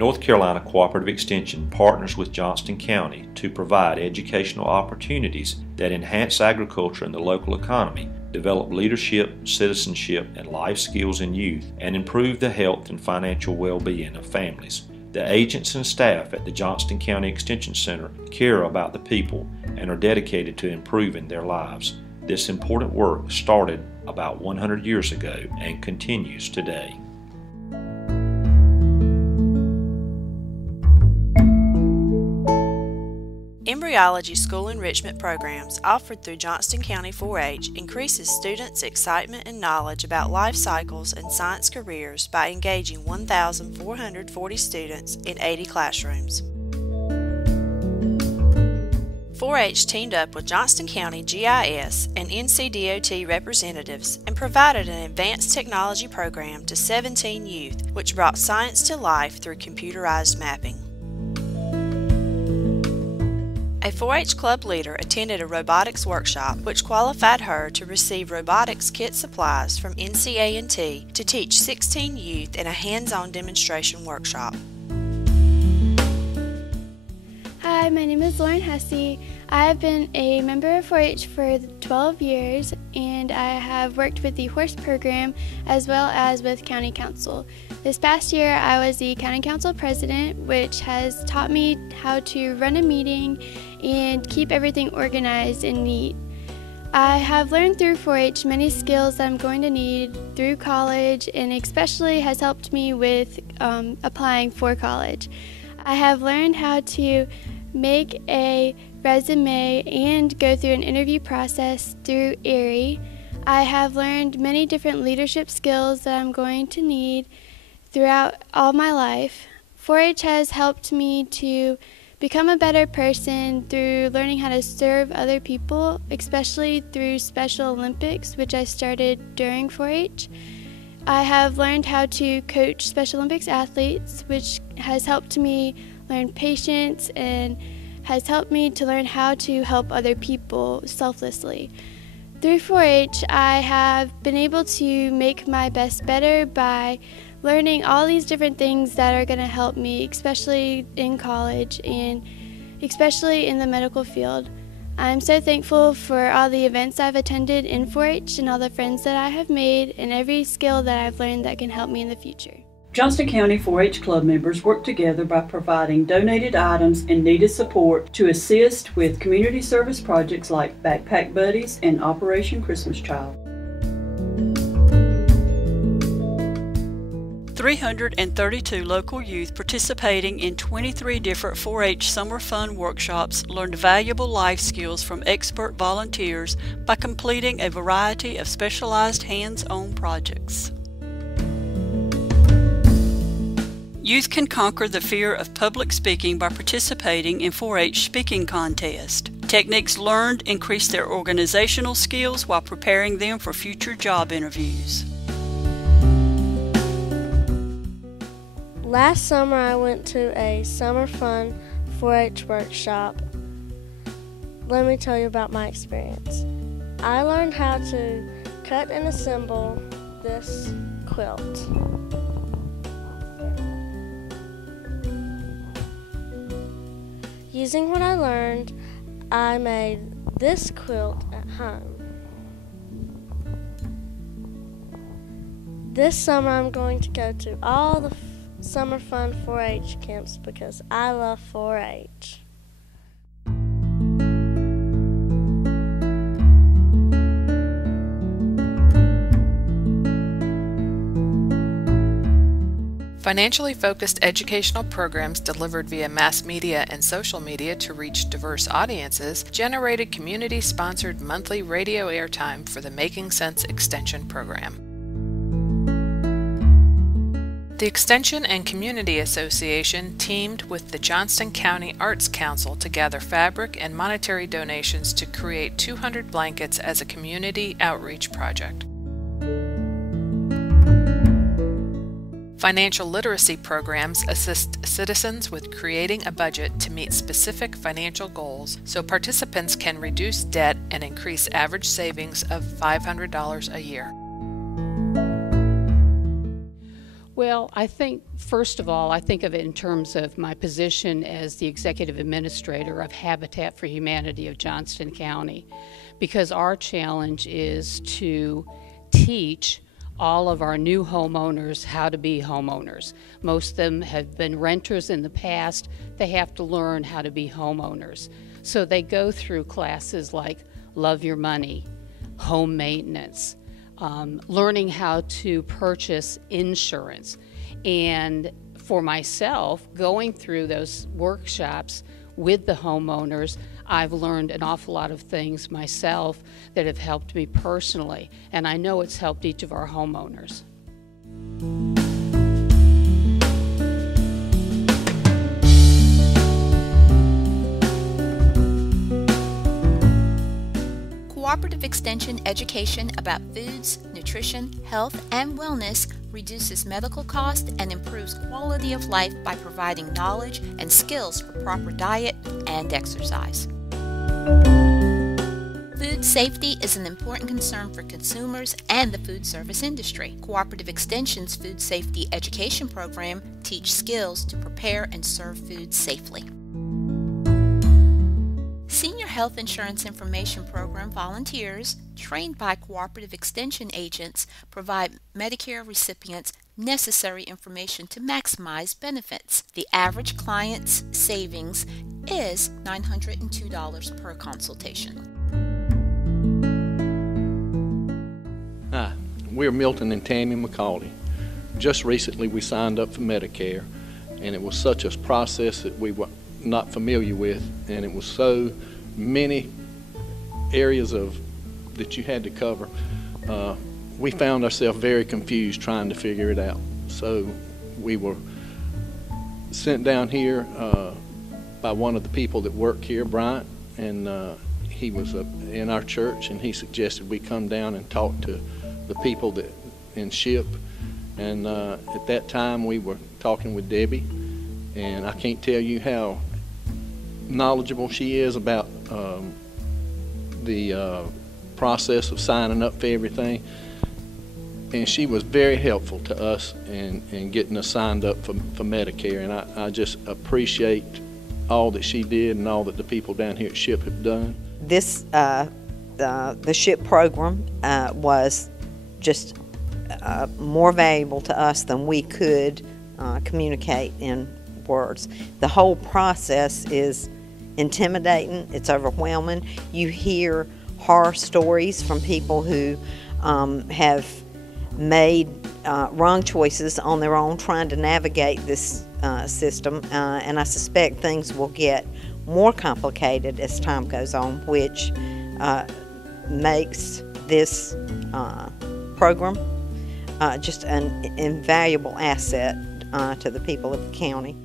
North Carolina Cooperative Extension partners with Johnston County to provide educational opportunities that enhance agriculture and the local economy, develop leadership, citizenship, and life skills in youth, and improve the health and financial well-being of families. The agents and staff at the Johnston County Extension Center care about the people and are dedicated to improving their lives. This important work started about 100 years ago and continues today. Embryology school enrichment programs offered through Johnston County 4-H increases students' excitement and knowledge about life cycles and science careers by engaging 1,440 students in 80 classrooms. 4-H teamed up with Johnston County GIS and NCDOT representatives and provided an advanced technology program to 17 youth, which brought science to life through computerized mapping. A 4-H club leader attended a robotics workshop which qualified her to receive robotics kit supplies from NCA&T to teach 16 youth in a hands-on demonstration workshop. Hi, my name is Hussey. I have been a member of 4-H for 12 years, and I have worked with the horse program as well as with county council. This past year, I was the county council president, which has taught me how to run a meeting and keep everything organized and neat. I have learned through 4-H many skills that I'm going to need through college, and especially has helped me with applying for college. I have learned how to make a resume and go through an interview process through ERI. I have learned many different leadership skills that I'm going to need throughout all my life. 4-H has helped me to become a better person through learning how to serve other people, especially through Special Olympics, which I started during 4-H. I have learned how to coach Special Olympics athletes, which has helped me learn patience and has helped me to learn how to help other people selflessly. Through 4-H, I have been able to make my best better by learning all these different things that are going to help me, especially in college and especially in the medical field. I'm so thankful for all the events I've attended in 4-H and all the friends that I have made and every skill that I've learned that can help me in the future. Johnston County 4-H club members work together by providing donated items and needed support to assist with community service projects like Backpack Buddies and Operation Christmas Child. 332 local youth participating in 23 different 4-H summer fun workshops learned valuable life skills from expert volunteers by completing a variety of specialized hands-on projects. Youth can conquer the fear of public speaking by participating in 4-H speaking contest. Techniques learned increase their organizational skills while preparing them for future job interviews. Last summer I went to a summer fun 4-H workshop. Let me tell you about my experience. I learned how to cut and assemble this quilt. Using what I learned, I made this quilt at home. This summer I'm going to go to all the summer fun 4-H camps because I love 4-H. Financially focused educational programs delivered via mass media and social media to reach diverse audiences generated community-sponsored monthly radio airtime for the Making Sense Extension program. The Extension and Community Association teamed with the Johnston County Arts Council to gather fabric and monetary donations to create 200 blankets as a community outreach project. Financial literacy programs assist citizens with creating a budget to meet specific financial goals so participants can reduce debt and increase average savings of $500 a year. Well, I think, first of all, I think of it in terms of my position as the executive administrator of Habitat for Humanity of Johnston County, because our challenge is to teach all of our new homeowners how to be homeowners. Most of them have been renters in the past. They have to learn how to be homeowners. So they go through classes like Love Your Money, home maintenance, learning how to purchase insurance. And for myself, going through those workshops with the homeowners, I've learned an awful lot of things myself that have helped me personally, and I know it's helped each of our homeowners. Cooperative Extension education about foods, nutrition, health, and wellness reduces medical costs and improves quality of life by providing knowledge and skills for proper diet and exercise. Food safety is an important concern for consumers and the food service industry. Cooperative Extension's Food Safety Education Program teaches skills to prepare and serve food safely. Senior Health Insurance Information Program volunteers, trained by Cooperative Extension agents, provide Medicare recipients necessary information to maximize benefits. The average client's savings is $902 per consultation. Hi, we're Milton and Tammy McCauley. Just recently we signed up for Medicare, and it was such a process that we were not familiar with, and it was so many areas that you had to cover. We found ourselves very confused trying to figure it out. So we were sent down here by one of the people that work here, Bryant, and he was in our church, and he suggested we come down and talk to the people that in SHIP. And at that time we were talking with Debbie, and I can't tell you how knowledgeable she is about the process of signing up for everything. And she was very helpful to us in getting us signed up for Medicare, and I just appreciate all that she did and all that the people down here at SHIP have done. This, the SHIP program was just more valuable to us than we could communicate in words. The whole process is intimidating, it's overwhelming. You hear horror stories from people who have made wrong choices on their own trying to navigate this system, and I suspect things will get more complicated as time goes on, which makes this program just an invaluable asset to the people of the county.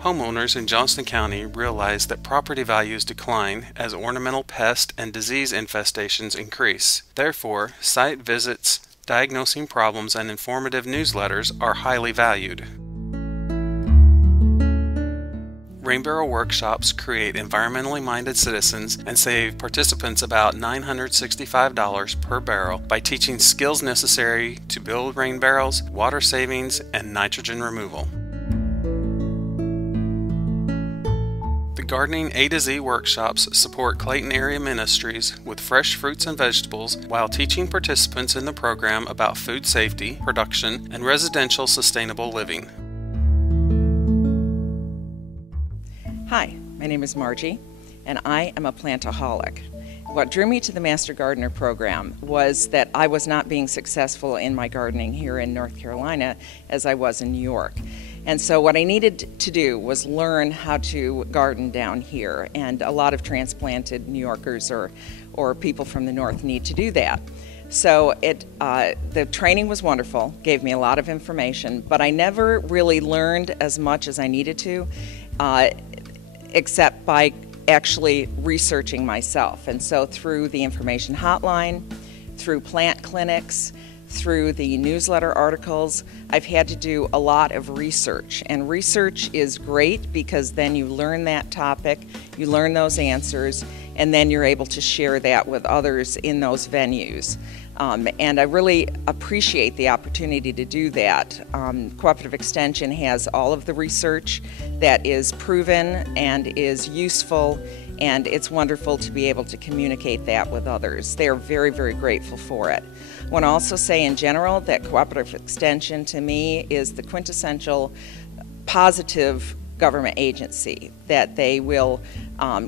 Homeowners in Johnston County realize that property values decline as ornamental pest and disease infestations increase. Therefore, site visits, diagnosing problems, and informative newsletters are highly valued. Rain barrel workshops create environmentally minded citizens and save participants about $965 per barrel by teaching skills necessary to build rain barrels, water savings, and nitrogen removal. Gardening A to Z workshops support Clayton area ministries with fresh fruits and vegetables while teaching participants in the program about food safety, production, and residential sustainable living. Hi, my name is Margy, and I am a plantaholic. What drew me to the Master Gardener program was that I was not being successful in my gardening here in North Carolina as I was in New York. And so what I needed to do was learn how to garden down here, and a lot of transplanted New Yorkers or people from the North need to do that. So the training was wonderful, gave me a lot of information, but I never really learned as much as I needed to, except by actually researching myself. And so through the information hotline, through plant clinics, through the newsletter articles. I've had to do a lot of research, and research is great because then you learn that topic, you learn those answers, and then you're able to share that with others in those venues. And I really appreciate the opportunity to do that. Cooperative Extension has all of the research that is proven and is useful, and it's wonderful to be able to communicate that with others. They're very, very grateful for it. I want to also say in general that Cooperative Extension to me is the quintessential positive government agency, that they will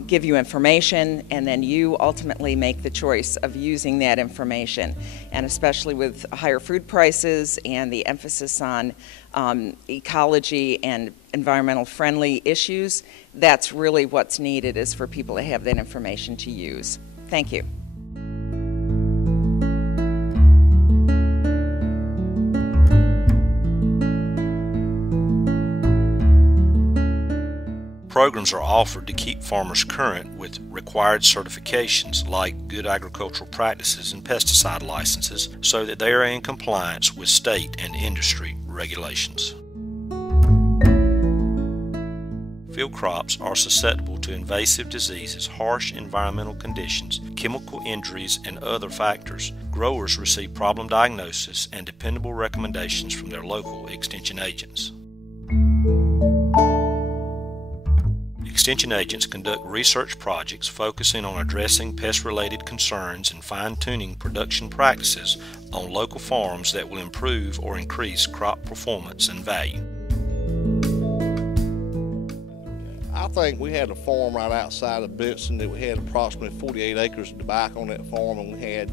give you information and then you ultimately make the choice of using that information. And especially with higher food prices and the emphasis on ecology and environmental friendly issues, that's really what's needed, is for people to have that information to use. Thank you. Programs are offered to keep farmers current with required certifications like good agricultural practices and pesticide licenses so that they are in compliance with state and industry regulations. Field crops are susceptible to invasive diseases, harsh environmental conditions, chemical injuries, and other factors. Growers receive problem diagnosis and dependable recommendations from their local extension agents. Extension agents conduct research projects focusing on addressing pest-related concerns and fine-tuning production practices on local farms that will improve or increase crop performance and value. I think we had a farm right outside of Benson that we had approximately 48 acres of tobacco on that farm, and we had,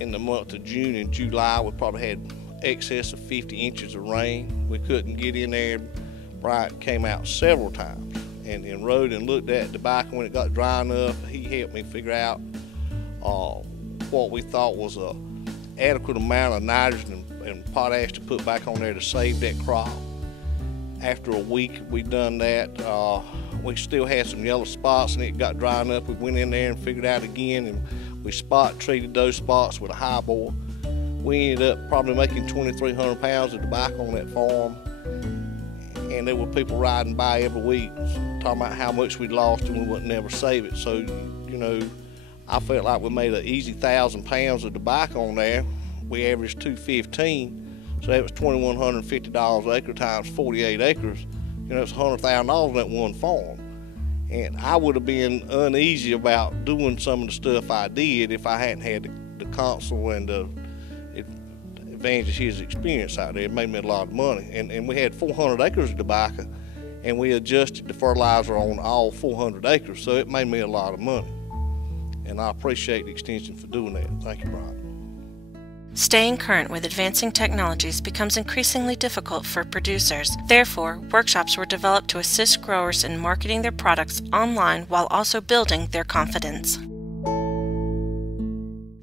in the month of June and July, we probably had excess of 50 inches of rain. We couldn't get in there. Brian came out several times and rode and looked at tobacco when it got dry enough. He helped me figure out what we thought was a adequate amount of nitrogen and potash to put back on there to save that crop. After a week we done that, we still had some yellow spots and it got dry enough. We went in there and figured out again, and we spot treated those spots with a high boil. We ended up probably making 2,300 pounds of tobacco on that farm. And there were people riding by every week talking about how much we'd lost and we wouldn't never save it. So, you know, I felt like we made an easy 1,000 pounds of tobacco on there. We averaged $215, so that was $2,150 an acre times 48 acres. You know, it's $100,000 in that one farm. And I would have been uneasy about doing some of the stuff I did if I hadn't had the counsel and the advantage his experience out there. It made me a lot of money. And we had 400 acres of tobacco, and we adjusted the fertilizer on all 400 acres, so it made me a lot of money. And I appreciate the extension for doing that. Thank you, Brian. Staying current with advancing technologies becomes increasingly difficult for producers. Therefore, workshops were developed to assist growers in marketing their products online while also building their confidence.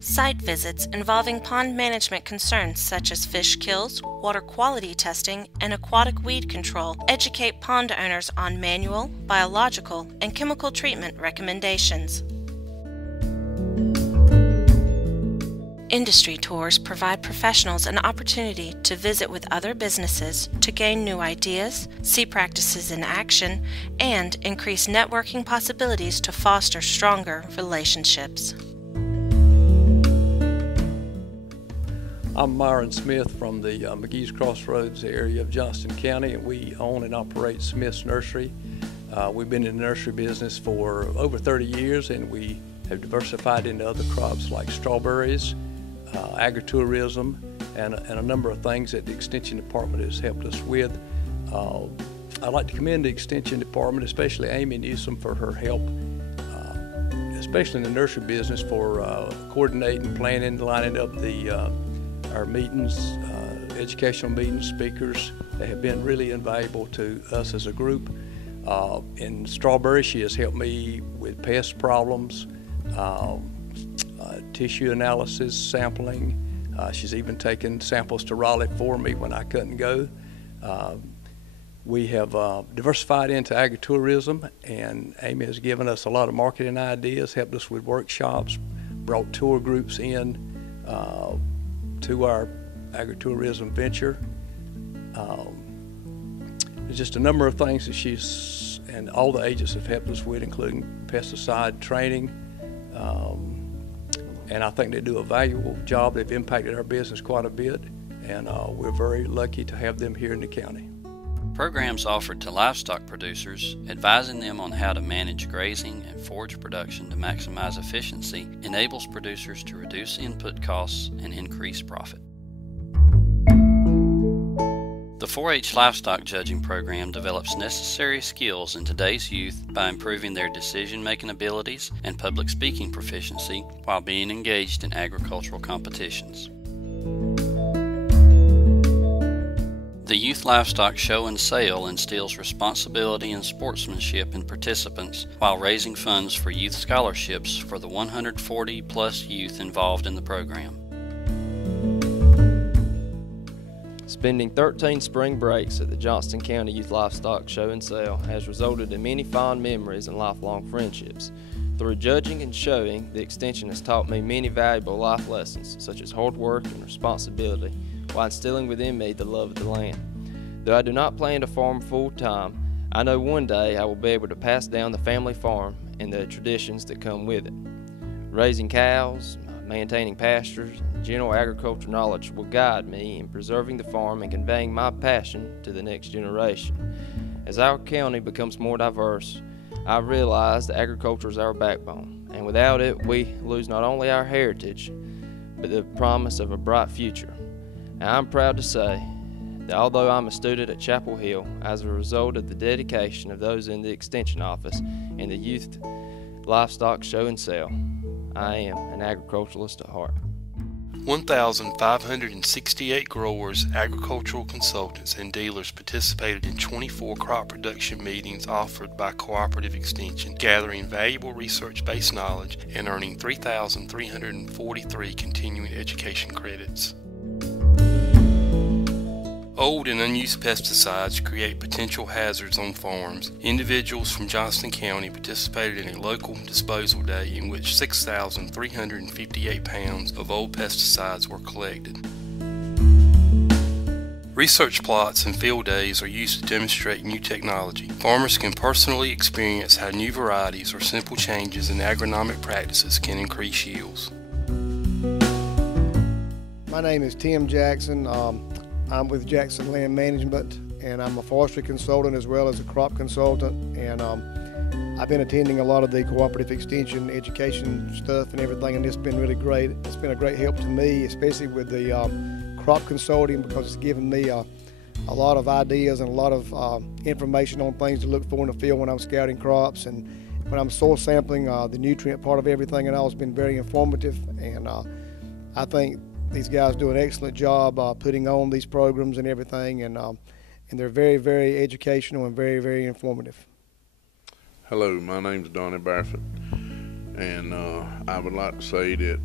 Site visits involving pond management concerns such as fish kills, water quality testing, and aquatic weed control educate pond owners on manual, biological, and chemical treatment recommendations. Industry tours provide professionals an opportunity to visit with other businesses to gain new ideas, see practices in action, and increase networking possibilities to foster stronger relationships. I'm Myron Smith from the McGee's Crossroads area of Johnston County, and we own and operate Smith's Nursery. We've been in the nursery business for over 30 years, and we have diversified into other crops like strawberries, agritourism, and a number of things that the Extension Department has helped us with. I'd like to commend the Extension Department, especially Amy Newsom, for her help, especially in the nursery business, for coordinating, planning, lining up our meetings, educational meetings, speakers. They have been really invaluable to us as a group. In strawberry, she has helped me with pest problems, tissue analysis, sampling. She's even taken samples to Raleigh for me when I couldn't go. We have diversified into agritourism, and Amy has given us a lot of marketing ideas, helped us with workshops, brought tour groups in to our agritourism venture. There's just a number of things that she's and all the agents have helped us with, including pesticide training. And I think they do a valuable job. They've impacted our business quite a bit, and we're very lucky to have them here in the county. Programs offered to livestock producers, advising them on how to manage grazing and forage production to maximize efficiency, enables producers to reduce input costs and increase profit. The 4-H Livestock Judging Program develops necessary skills in today's youth by improving their decision-making abilities and public speaking proficiency while being engaged in agricultural competitions. The Youth Livestock Show and Sale instills responsibility and sportsmanship in participants while raising funds for youth scholarships for the 140-plus youth involved in the program. Spending 13 spring breaks at the Johnston County Youth Livestock Show and Sale has resulted in many fond memories and lifelong friendships. Through judging and showing, the extension has taught me many valuable life lessons, such as hard work and responsibility, while instilling within me the love of the land. Though I do not plan to farm full-time, I know one day I will be able to pass down the family farm and the traditions that come with it. Raising cows, maintaining pastures, and general agriculture knowledge will guide me in preserving the farm and conveying my passion to the next generation. As our county becomes more diverse, I realize that agriculture is our backbone, and without it, we lose not only our heritage, but the promise of a bright future. And I'm proud to say that although I'm a student at Chapel Hill, as a result of the dedication of those in the Extension Office and the Youth Livestock Show and Sale, I am an agriculturalist at heart. 1,568 growers, agricultural consultants, and dealers participated in 24 crop production meetings offered by Cooperative Extension, gathering valuable research-based knowledge and earning 3,343 continuing education credits. Old and unused pesticides create potential hazards on farms. Individuals from Johnston County participated in a local disposal day in which 6,358 pounds of old pesticides were collected. Research plots and field days are used to demonstrate new technology. Farmers can personally experience how new varieties or simple changes in agronomic practices can increase yields. My name is Tim Jackson. I'm with Jackson Land Management, and I'm a forestry consultant as well as a crop consultant, and I've been attending a lot of the cooperative extension education stuff and everything, and it's been really great. It's been a great help to me, especially with the crop consulting, because it's given me a lot of ideas and a lot of information on things to look for in the field when I'm scouting crops, and when I'm soil sampling, the nutrient part of everything and all has been very informative, and I think these guys do an excellent job putting on these programs and everything, and they're very, very educational and very, very informative. Hello, my name's Donnie Barefoot, and I would like to say that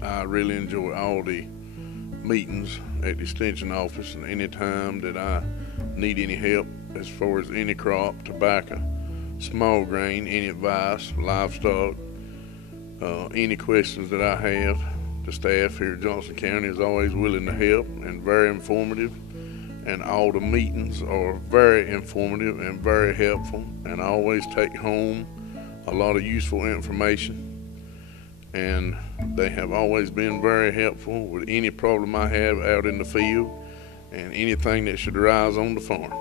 I really enjoy all the meetings at the Extension Office, and any time that I need any help as far as any crop, tobacco, small grain, any advice, livestock, any questions that I have, the staff here at Johnston County is always willing to help and very informative, and all the meetings are very informative and very helpful, and I always take home a lot of useful information, and they have always been very helpful with any problem I have out in the field and anything that should arise on the farm.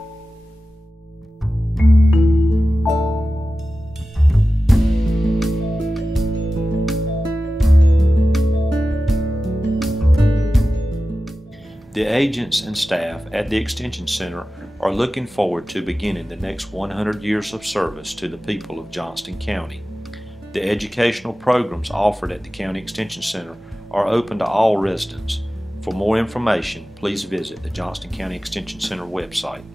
The agents and staff at the Extension Center are looking forward to beginning the next 100 years of service to the people of Johnston County. The educational programs offered at the County Extension Center are open to all residents. For more information, please visit the Johnston County Extension Center website.